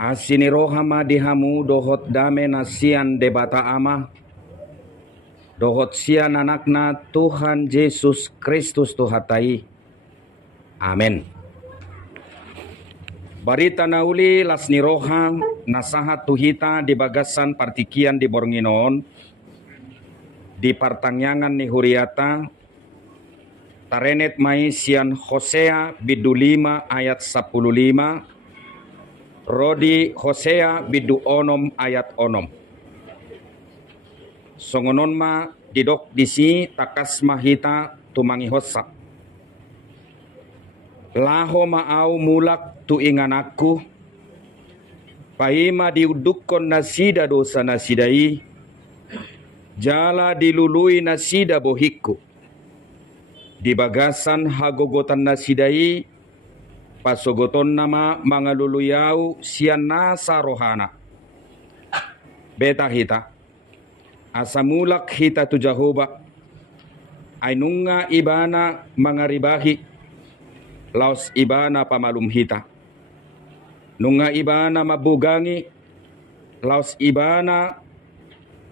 Asini rohama dihamu dohot dame nasian debata ama. Dohot sian anakna Tuhan Yesus Kristus tuhatai. Amin. Barita nauli lasni roha nasahat tuhita di bagasan partikian di Bornginon. Di partangyangan ni Huriata. Tarenet mai sian Hosea bidu 5 ayat 15. Rodi Hosea bidu 6 ayat 6. Songonon ma didok disi takas mahita tumangi hosa. Laho maau mulak tu ingan aku. Paima diudukon nasida dosa nasidai. Jala dilului nasida bohiku. Di bagasan hagogotan nasidai. Pasogoton nama mangaluluyau sian nasa rohana. Beta hita. Asamulak hita tu Jahoba. Ainunga ibana mangaribahi. Laos ibana pamalum hita. Nunga ibana mabugangi. Laos ibana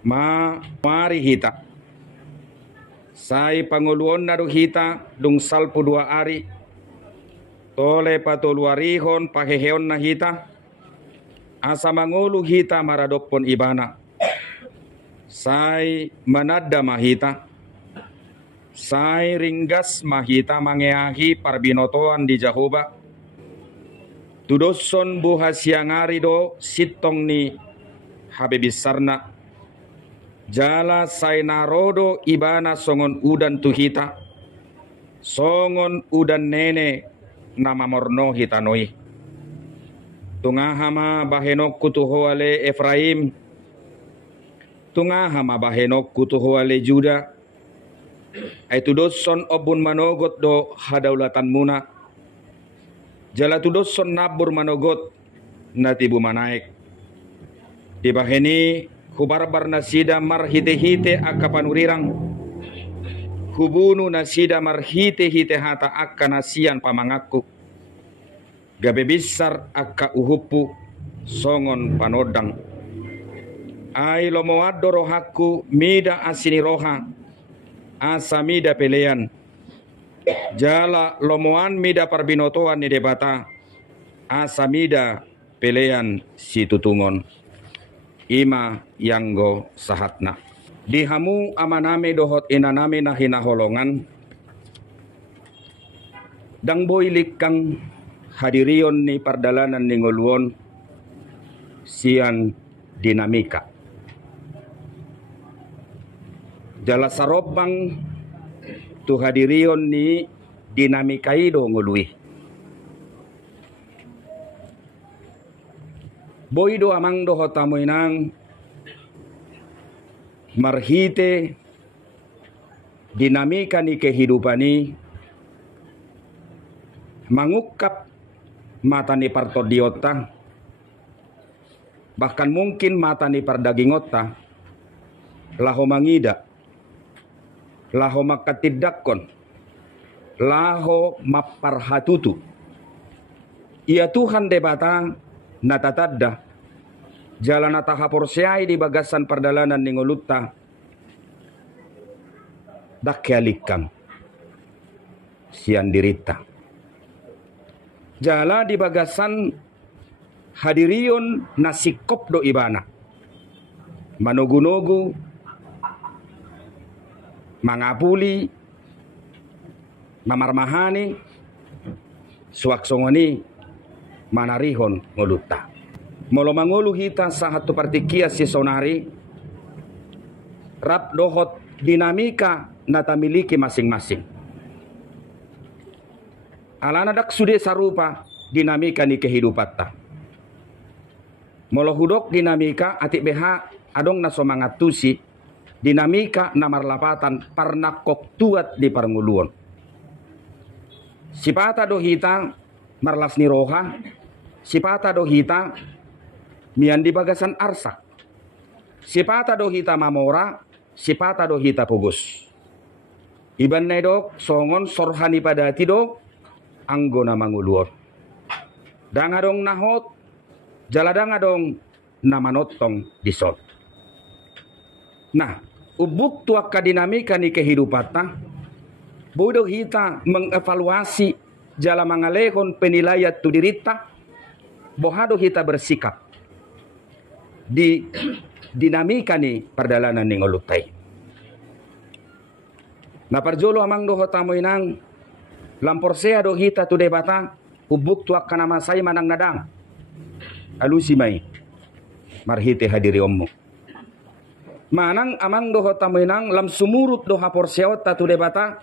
mari hita. Sai panguluon na hita dung salpu 2 ari. Tole patuluarihon paheheon na hita. Asa mangulu hita maradopon ibana. Sai manada mahita. Sai ringgas mahita mangeahi parbinotoan di Jahoba. Tudoson buha siangari do sitong ni habibisarna. Jala sai narodo ibana songon udan tuhita. Songon udan nene nama morno hitanoi. Tungahama bahenok kutuhoale Efraim. Tungahama bahenok kutuhoale Juda. Aitu doson obun manogot do hadaulatan muna. Jala tu doson nabur manogot natibu manaik. Di baheni hubarbar nasida marhite-hite akapanurirang. Hubunu nasida marhite-hite hata akka nasian pamangaku. Gabe besar akka uhupu songon panodang. Ai lomoado rohaku mida asini roha. Asa mida pelean. Jala lomoan mida parbinotoan ni debata. Asa mida pelean si tutungon. Ima yanggo sahatna. Dihamu amaname dohot inaname na hinaholongan. Dang boylik kang hadirion ni pardalanan ni nguluon. Sian dinamika. Jala sarobang tu hadirion ni dinamika ido ngului. Boy do amang dohot tamoinang. Marhite dinamika ni kehidupan ni mengukap mata ni partodiota, bahkan mungkin mata ni pardagingota, laho mangida, laho makatidakon, laho maparhatutu. Ia Tuhan debatang natatadda. Jalan atahaporsiai di bagasan perdalanan ningolutta. Dakyalikam. Sian dirita. Jala di bagasan hadirion nasikop do ibana. Manogu-nogu. Mangapuli. Mamarmahani. Suaksongoni. Manarihon ngolutta. Molo mangulu hita sahatu partikia si sonari. Rap dohot dinamika natamiliki masing-masing. Alana dak sude sarupa dinamika ni kehidupatta. Molo hudok dinamika atik beha adong na somangatusi dinamika na marlapatan parna koktuat di parnguluon. Sipata do hita marlas ni roha. Sipata do hita mian di bagasan arsak. Sipata do hita mamora, sipata do hita pugus. Iban na dok, songon sorhani padati dok, anggona manguluor. Dangadong nahot, jaladang adong nama notong disot. Nah, ubuk tuak dinamika ni kehidupatan, bodoh kita mengevaluasi jala mangalehon penilaian tu dirita, bohado kita bersikap di dinamika ni perdalanan ni ngolutai. Na parjolo amang doho tamu inang lampor sea do hita tu debata ubuk tuak kana masai manang nadang alusi mai marhite hadiri ommu manang amang doho tamu inang lam sumurut doha porseot tu debata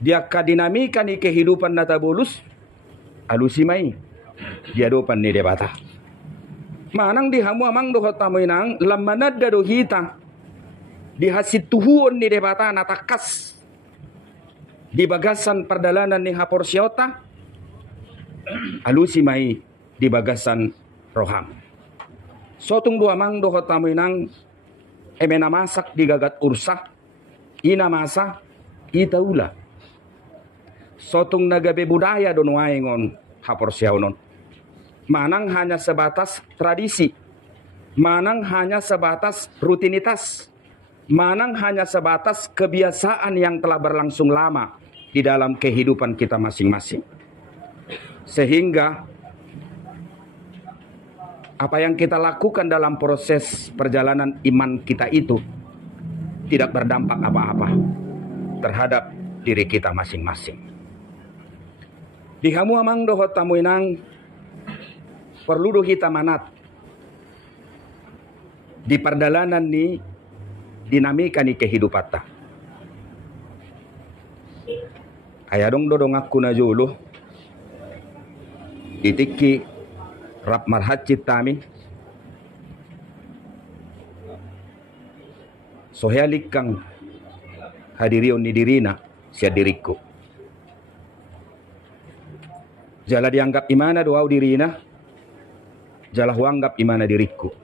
dia ka dinamika ni kehidupan nata bolus alusi mai dia dopan ni debata manang di hamu amang doho tamu inang lam manadda do hita di hasil tuhuon ni debata natakas di bagasan perdalanan ni hapor siota alusi mai di bagasan roham sotung dua mang doho tamu inang emena masak di gagat ursa ina masa ita ula sotung nagabe budaya don waengon hapor siaonon manang hanya sebatas tradisi manang hanya sebatas rutinitas manang hanya sebatas kebiasaan yang telah berlangsung lama di dalam kehidupan kita masing-masing. Sehingga apa yang kita lakukan dalam proses perjalanan iman kita itu tidak berdampak apa-apa terhadap diri kita masing-masing. Di hamu amang doho tamu inang perlu do kita manat di perdalanan ni dinamika ni kehidupan ta. Ayadong dodong aku na jolo itiki rap marhat citami sohealik kang hadirion ni dirina siya diriku jala dianggap imana doaw dirina jala huanggap imana diriku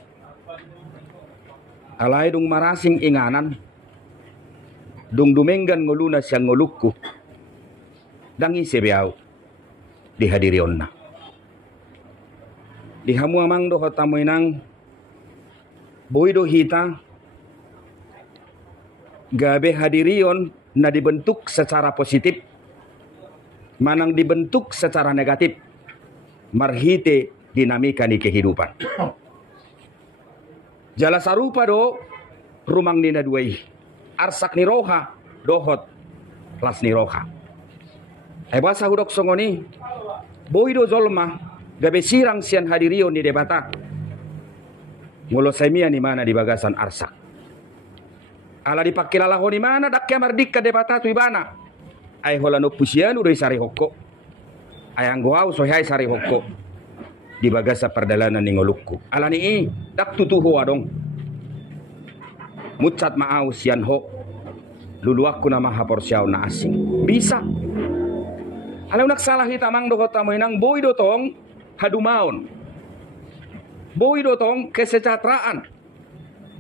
alay dung marasing inganan dung dumenggan nguluna siyang ngulukku dangi sebeaw dihadirion na dihamu amang doho tamu inang boy do hita gabe hadirion na dibentuk secara positif manang dibentuk secara negatif marhite dinamika ni kehidupan. Jala sarupa do rumang nina duai arsak ni roha dohot las ni roha. Basa hudok songoni boy do zolma gabe sirang sian hadirio ni debata ngulo semia ni mana di bagasan arsak ala dipakilalaho ni mana dakya mardika debata tu ibana ay holano pusianu dari sari hokko ayang goaw sohay sari hokko di bagasa perdalanan ni ngolukku ala ni dak tutuho adong mucat maaw sian ho luluak ko na mahapor siyaw na asing bisa alam naksalah hitamang doho tamoy nang boy dotong hadumaon boy dotong kesejahteraan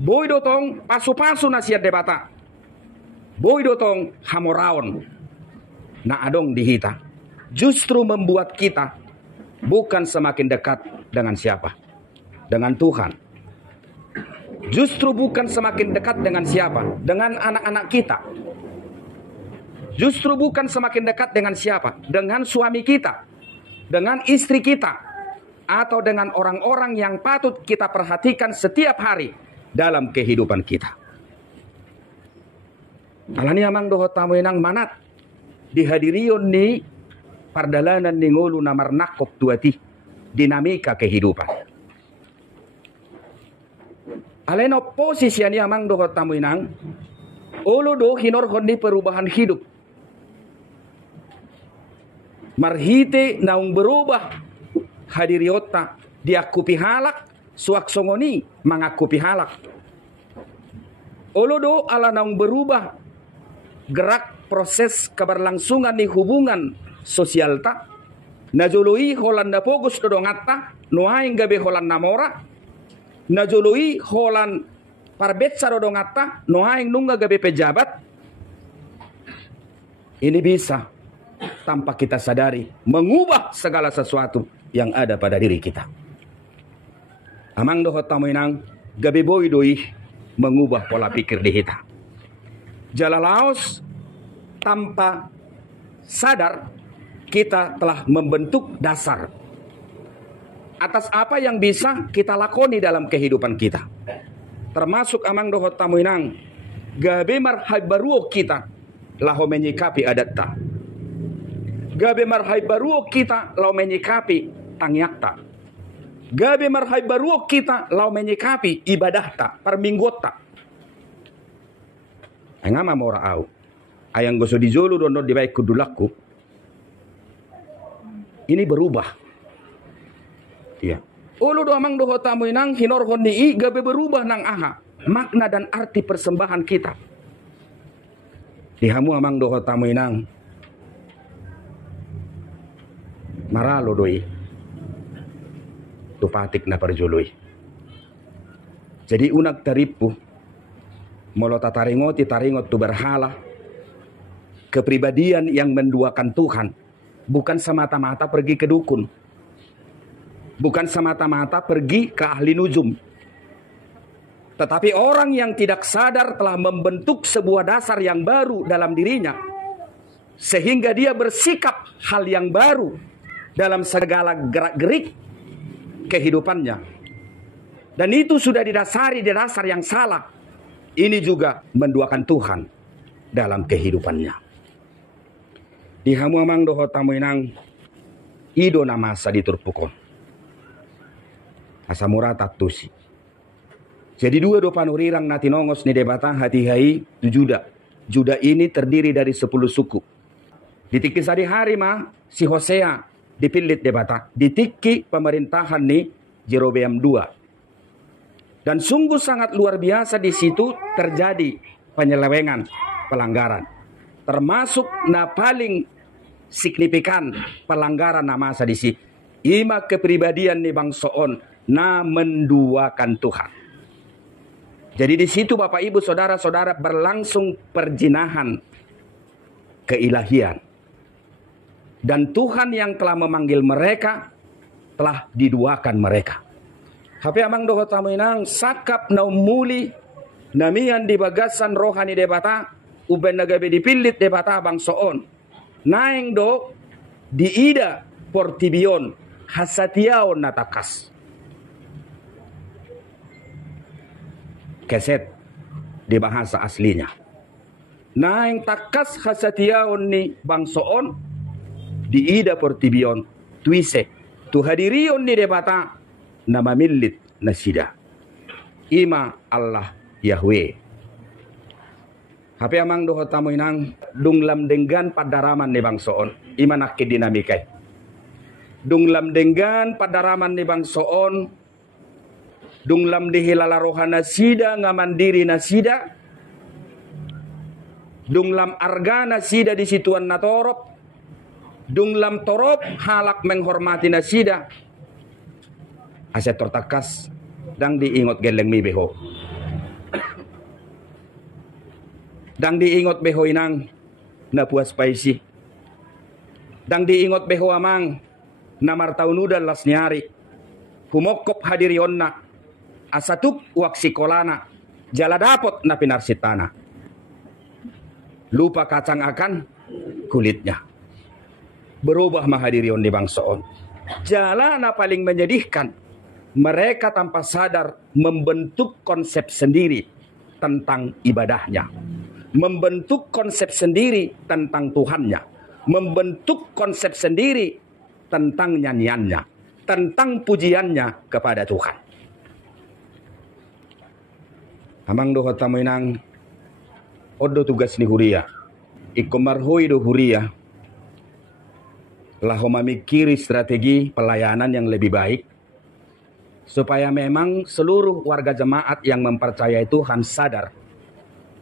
boy dotong pasu-pasu na siya debata boy dotong hamoraon na adong dihita justru membuat kita bukan semakin dekat dengan siapa? Dengan Tuhan. Justru bukan semakin dekat dengan siapa? Dengan anak-anak kita. Justru bukan semakin dekat dengan siapa? Dengan suami kita. Dengan istri kita. Atau dengan orang-orang yang patut kita perhatikan setiap hari dalam kehidupan kita. Alani amang doho tamu enang manat. Dihadirion ni perdalanan ni ngulu namar nakop tuati dinamika kehidupan. Aleno posisi ni amang doho tamu inang olo do hinorhon ni perubahan hidup. Marhite naung berubah hadiriota diakupi halak suak songoni mangakupi halak. Olo do ala naung berubah gerak proses keberlangsungan di hubungan sosial ta najului holan na pogus dodongata noaing gabe holan namora najului holan parbetsa dodongata noaing nungga gabe pejabat. Ini bisa tanpa kita sadari mengubah segala sesuatu yang ada pada diri kita. Amang dohot tamu inang gabi boy doi mengubah pola pikir di kita. Jalalaos tanpa sadar kita telah membentuk dasar atas apa yang bisa kita lakoni dalam kehidupan kita. Termasuk amang dohot tamu inang gabe marhai baruo kita laho menyikapi adatta. Gabe marhai baruo kita lau menyikapi tangyakta. Gabe marhai baruo kita lau menyikapi ibadahta, perminggota. Ngama mora au. Ayang goso dijolu dono di baik kudulaku. Ini berubah. Iya. Ulu do amang doho tamu inang hinor honi i gabe berubah nang aha. Makna dan arti persembahan kita. Dihamu amang doho tamu inang. Maralo doi. Tupatik na perjului. Jadi unak taripu. Molo tataringoti taringot tu berhala. Kepribadian yang menduakan Tuhan. Bukan semata-mata pergi ke dukun. Bukan semata-mata pergi ke ahli nujum. Tetapi orang yang tidak sadar telah membentuk sebuah dasar yang baru dalam dirinya. Sehingga dia bersikap hal yang baru dalam segala gerak-gerik kehidupannya. Dan itu sudah didasari di dasar yang salah. Ini juga menduakan Tuhan dalam kehidupannya. Di hamu amang doho tamu inang ido namasa diturpukon. Asamura tatusi. Jadi dua do panurirang nati nongos ni debata hati hai tu Juda. Juda ini terdiri dari 10 suku. Ditiki sadi hari mah si Hosea dipilit debata. Ditiki pemerintahan ni Jerobeam II. Dan sungguh sangat luar biasa di situ terjadi penyelewengan, pelanggaran. Termasuk na paling signifikan pelanggaran namasa di sini. Ima kepribadian ni Bang Soon na menduakan Tuhan. Jadi di situ Bapak Ibu Saudara-saudara berlangsung perjinahan keilahian. Dan Tuhan yang telah memanggil mereka telah diduakan mereka. Hape amang doho tamu inang sakap na umuli namian di bagasan rohani debata uben nagabe dipilit debata Bang Soon. Naeng do di ida portibion hasatiaon natakas. Keset di bahasa aslinya. Naeng takas hasatiaon ni Bang Soon di ida portibion tuise tu hadirion ni debata nama milit nasida. Ima Allah Yahweh. Hape amang doho tamu inang dunglam denggan padaraman ni Bang Soon. Ima nakid dinamikai. Dunglam denggan padaraman ni Bang Soon. Dunglam dihilala rohana sida ngamandiri nasida. Dunglam argana sida di situan natorop. Dunglam torop halak menghormati nasida. Aset tortakas dang diingot geleng mi beho. Dang diingot beho inang na puas paisi. Dang diingot beho amang na martaunudan las nyari. Humokop hadirionna asatuk waksikolana jala dapot na pinarsitana. Lupa kacang akan kulitnya. Berubah mahadirion di Bang Soon. Jala na paling menyedihkan. Mereka tanpa sadar membentuk konsep sendiri tentang ibadahnya. Membentuk konsep sendiri tentang Tuhannya. Membentuk konsep sendiri tentang nyanyiannya. Tentang pujiannya kepada Tuhan. Amang doho tamu inang odo tugas ni huria. Ikomarhoi do huria. Laho memikiri strategi pelayanan yang lebih baik. Supaya memang seluruh warga jemaat yang mempercayai Tuhan sadar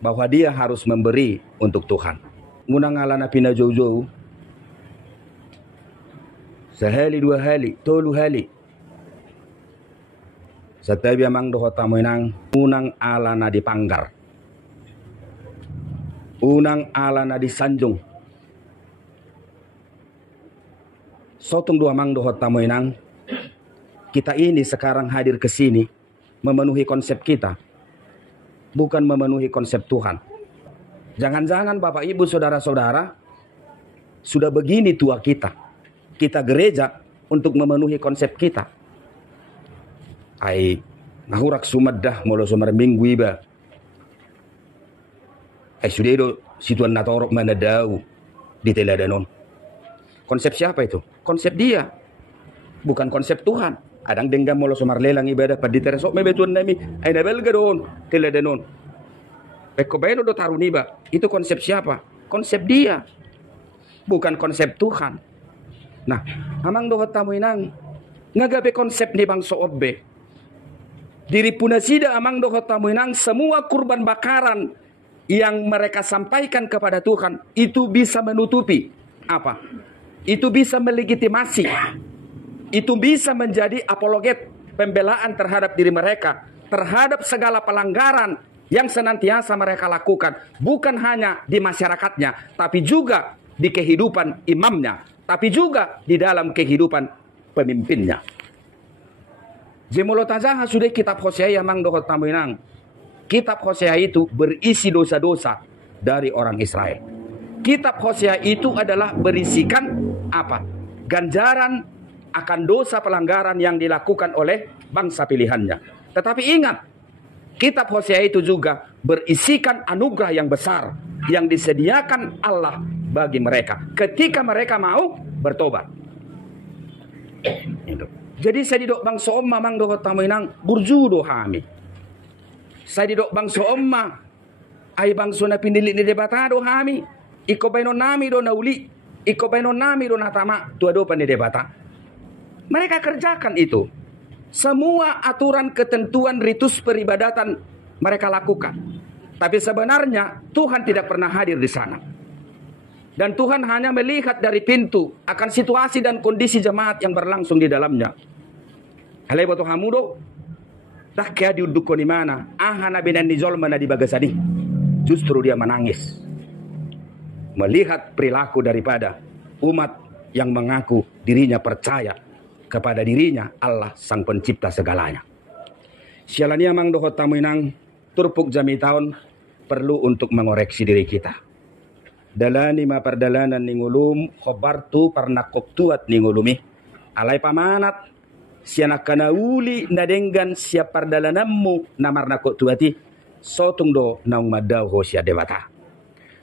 bahwa dia harus memberi untuk Tuhan. Ngunang alana pina jauh-jauh. Sehali, 2 hali, 3 hali. Setabi amang doho tamu inang unang alana dipanggar. Unang alana disanjung. Sotong 2 mang doho tamu inang kita ini sekarang hadir ke sini memenuhi konsep kita, bukan memenuhi konsep Tuhan. Jangan-jangan Bapak Ibu Saudara-saudara sudah begini tua kita. Kita gereja untuk memenuhi konsep kita. Ai nahurak sumadah molo sumar minggu iba. Ai sudedo situan natorok mana dau di teladanon. Konsep siapa itu? Konsep dia. Bukan konsep Tuhan. Adang denggam molo sumar lelang ibadah pada teresok mebetuan nami. Ai nabel gadon teladanon. Eko bayano do taruniba. Itu konsep siapa? Konsep dia. Bukan konsep Tuhan. Nah, amang dohot tamu inang ngagabe konsep ni bang soobbe. Diri punasida amang dohot tamu inang semua kurban bakaran yang mereka sampaikan kepada Tuhan itu bisa menutupi apa? Itu bisa melegitimasi. Itu bisa menjadi apologet, pembelaan terhadap diri mereka, terhadap segala pelanggaran yang senantiasa mereka lakukan, bukan hanya di masyarakatnya, tapi juga di kehidupan imamnya, tapi juga di dalam kehidupan pemimpinnya. Jemolo tazaha sudah kitab Hosea yang mang dohot tamuinang. Kitab Hosea itu berisi dosa-dosa dari orang Israel. Kitab Hosea itu adalah berisikan apa? Ganjaran akan dosa pelanggaran yang dilakukan oleh bangsa pilihannya. Tetapi ingat, kitab Hosea itu juga berisikan anugerah yang besar yang disediakan Allah bagi mereka ketika mereka mau bertobat. Jadi saya didok bang soomma mang dohot tamuinang burjudo hami. Saya didok bang soomma ay bang sona pindilit ni debatado hami. Iko bainon nami do nauli. Iko bainon nami do natama. Tuado pan ni debata. Mereka kerjakan itu. Semua aturan ketentuan ritus peribadatan mereka lakukan. Tapi sebenarnya Tuhan tidak pernah hadir di sana. Dan Tuhan hanya melihat dari pintu akan situasi dan kondisi jemaat yang berlangsung di dalamnya. Halai boto hamudo, dah kaya diudukko di mana? Ahana binan nizol mana di bagasadi. Justru dia menangis. Melihat perilaku daripada umat yang mengaku dirinya percaya kepada dirinya Allah sang pencipta segalanya. Sialania mang dohot tamuinang turpuk jami tahun perlu untuk mengoreksi diri kita. Dalani ma perdalanan ningulum khobartu parnakok tuat ningulumi. Alai pamanat sianak kana uli nadenggan siap perdalananmu namar nakok tuati sotung do naung madau ho sia dewata.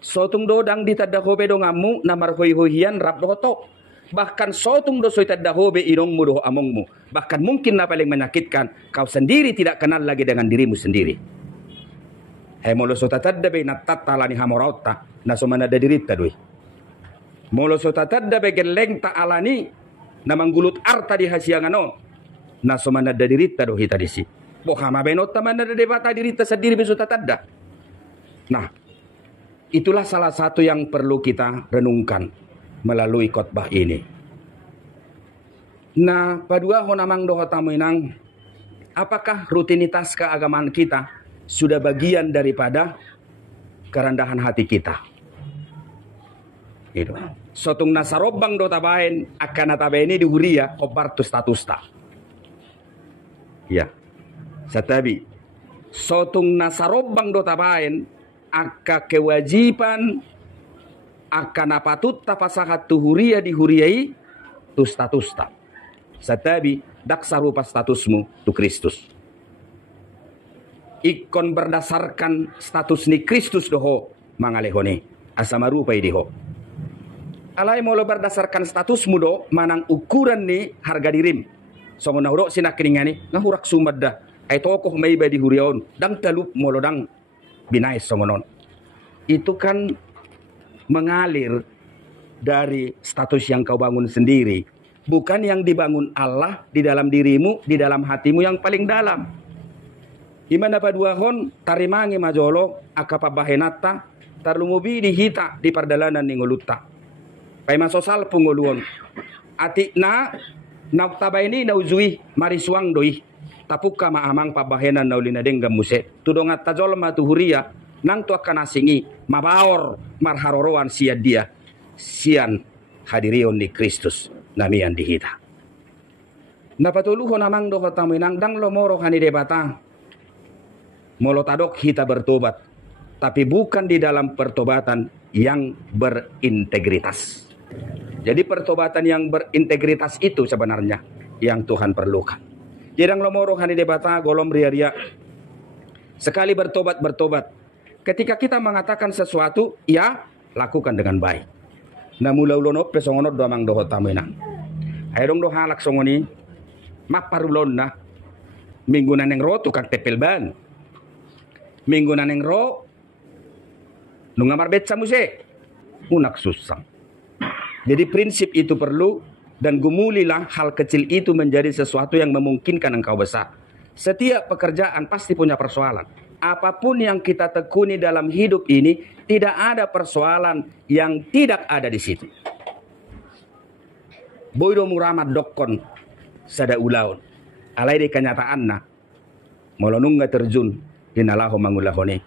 Sotung do dang ditadahobe do ngamu namar hoi-hoian rap dohoto. Bahkan sotung do soitad dahobe irongmu do amongmu. Bahkan mungkin na paling menyakitkan kau sendiri tidak kenal lagi dengan dirimu sendiri. Hai molo sotatadda be natatala ni hamorauta na somana da dirita doi. Molo sotatadda be geleng ta alani na manggulut arta di hasiangano na somana da dirita do hita disi. Bohama benota mana da debata dirita sendiri be sotatadda. Nah, itulah salah satu yang perlu kita renungkan melalui khotbah ini. Nah, padua honamang doho tamuinang, apakah rutinitas keagamaan kita sudah bagian daripada kerendahan hati kita? Itu. Sotung nasarobang do tabain akan tabaini di huria kobartus statusta. Ya. Satabi. Sotung nasarobang do tabain aka kewajiban akan apatut tapasahat tuhuria dihuriai tu statusta. Satabi daksa rupa statusmu tu Kristus. Ikon berdasarkan status ni Kristus doho mangalehone asama rupa diho. Alai molo berdasarkan statusmu do manang ukuran ni harga dirim. Songo nauro sinak keringani nahurak sumadda ay tokoh may ba dihuriaon dang talup molo dang binais songonon. Itu kan mengalir dari status yang kau bangun sendiri, bukan yang dibangun Allah di dalam dirimu, di dalam hatimu yang paling dalam. Imana paduahon tarimangi majolo akapabahenata tarlumubi dihita di pardalanan ningoluta. Pai masosal punguluon. Atikna naktabaini nauzui marisuang doi. Tapukka maamang pabahenan naulina denggam muse. Tudongat tajol matuhuria nang tu akan asingi mabaor marharoroan sia dia sian hadirion di Kristus namian dihita. Napatuluho namang doho taminang dang lomoro hani debata. Molotadok kita bertobat, tapi bukan di dalam pertobatan yang berintegritas. Jadi pertobatan yang berintegritas itu sebenarnya yang Tuhan perlukan. Jadi lomoro hani debata golom ria-ria. Sekali bertobat. Ketika kita mengatakan sesuatu, ya lakukan dengan baik. Namulaulono pesongono doamang doho taminang. Ayrong do halak songoni maparulon na minggu naneng ro tukang tepel ban. Minggu naneng ro nungamar betsa muse unak susang. Jadi prinsip itu perlu, dan gumulilah hal kecil itu menjadi sesuatu yang memungkinkan engkau besar. Setiap pekerjaan pasti punya persoalan. Apapun yang kita tekuni dalam hidup ini, tidak ada persoalan yang tidak ada di situ. Boydo muramat dokkon sada ulaon. Alai di kenyataan na molonung nggak terjun dinalaho mangulahone.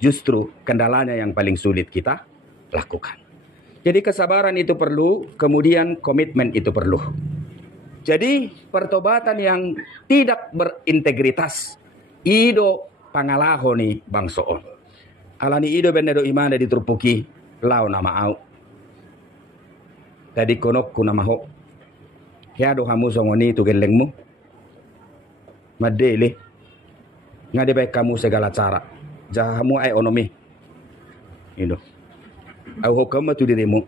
Justru kendalanya yang paling sulit kita lakukan. Jadi kesabaran itu perlu, kemudian komitmen itu perlu. Jadi pertobatan yang tidak berintegritas ido pangalaho ni bangsoon. Alani ido benedo imana diturupuki lau nama au. Tadi konok ku nama ho. Kaya do hamu songoni tu gelengmu. Madele. Ngade baik kamu segala cara. Jahamu ay onomi. Indo. Au hukum tu dirimu.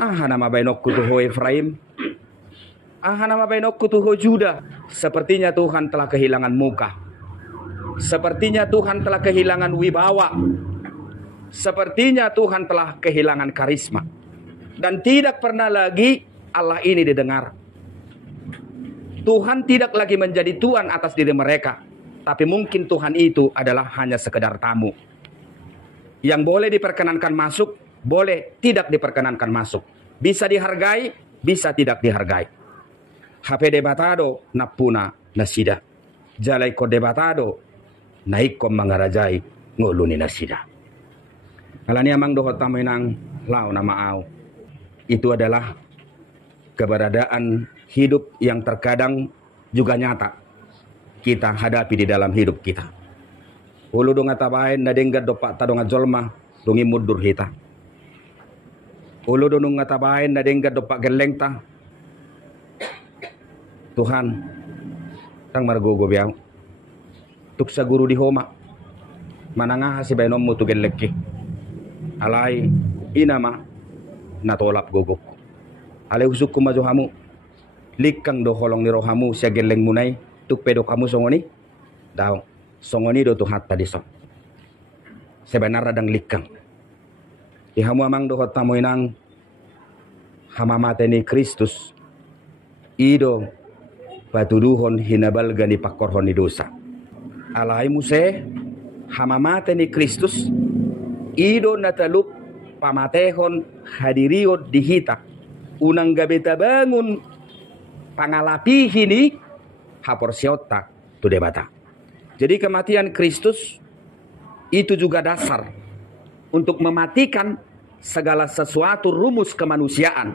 Nama bainokku tu ho Efraim. Nama bainokku tu ho Juda. Sepertinya Tuhan telah kehilangan muka. Sepertinya Tuhan telah kehilangan wibawa. Sepertinya Tuhan telah kehilangan karisma. Dan tidak pernah lagi Allah ini didengar. Tuhan tidak lagi menjadi Tuhan atas diri mereka. Tapi mungkin Tuhan itu adalah hanya sekedar tamu. Yang boleh diperkenankan masuk, boleh tidak diperkenankan masuk. Bisa dihargai, bisa tidak dihargai. HP debatado napuna nasida. Jalai ko debatado naikom mangarajai nguluni nasida. Kalani amang dohot taminang lau nama au. Itu adalah keberadaan hidup yang terkadang juga nyata kita hadapi di dalam hidup kita. Ulu dong ngatabain na denggat dopak ta dong ngajolma dongi mudur hita. Ulu dong ngatabain na denggat dopak geleng ta. Tuhan tang margogo biang. Tuksa guru di homa. Mananga si bainommu tu gelekki. Alai inama natolap gogok. Alai usukku maju hamu. Likang do holong ni rohamu sia geleng munai tuk pedo kamu songoni. Daw. Songoni do tuhat tadi so. Sebenarnya dang likang. Ihamu amang do hotamu inang hamamate ni Kristus. Ido patuduhon hinabal gani pakorhon ni dosa. Alai muse hamamate ni Kristus. Ido natalup pamatehon hadiriot dihita. Unang gabeta bangun pangalapi hini hapor siota tu debata. Jadi kematian Kristus itu juga dasar untuk mematikan segala sesuatu rumus kemanusiaan.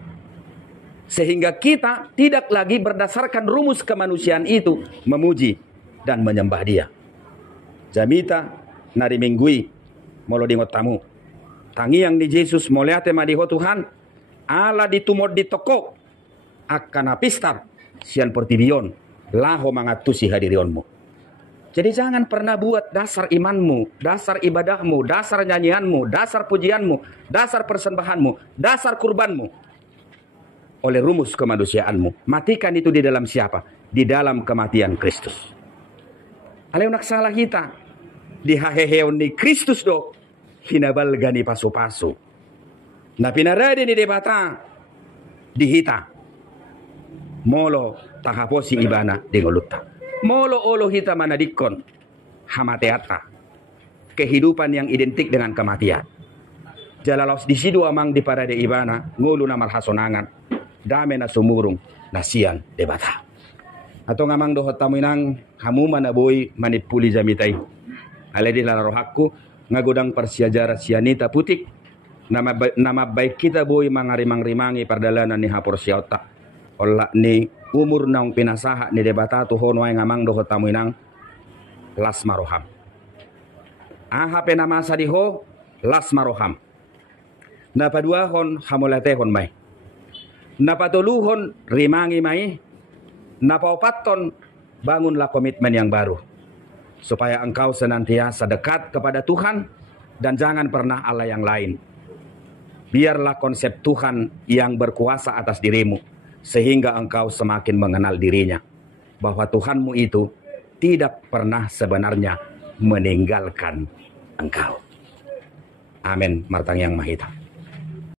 Sehingga kita tidak lagi berdasarkan rumus kemanusiaan itu memuji dan menyembah dia. Jamita nari minggui molo dingot tamu. Tangi yang di Yesus moliate madiho Tuhan. Allah ditumod di toko akan apistar sian pertibion laho mangatusi hadirionmu. Jadi jangan pernah buat dasar imanmu, dasar ibadahmu, dasar nyanyianmu, dasar pujianmu, dasar persembahanmu, dasar kurbanmu oleh rumus kemanusiaanmu. Matikan itu di dalam siapa? Di dalam kematian Kristus. Aleunak salah kita. Di haheheon ni Kristus do. Hinabal gani pasu-pasu. Na pinarade ni debata. Dihita. Molo tahaposi ibana dingoluta. Molo olo hita manadikon hamateata. Kehidupan yang identik dengan kematian. Jalalos di sidu amang di parade ibana ngulu na marhasonangan. Dame na sumurung nasian debata. Atau ngamang dohot taminang hamuma na boy manipuli jamitai. Aledi lalarohakku ngagodang persiajara sianita putik. Nama baik kita boy mangarimang-rimangi pardalanan ni hapor siota. Ola ni umur naung pinasaha ni debata tuhon wae ngamang doho tamuinang las maroham. Aha penama sadiho las maroham. Napa dua hon hamulate hon mai. Napa tuluhon rimangi mai. Napa opaton bangunlah komitmen yang baru. Supaya engkau senantiasa dekat kepada Tuhan dan jangan pernah Allah yang lain. Biarlah konsep Tuhan yang berkuasa atas dirimu sehingga engkau semakin mengenal dirinya. Bahwa Tuhanmu itu tidak pernah sebenarnya meninggalkan engkau. Amin. Martang yang mahita.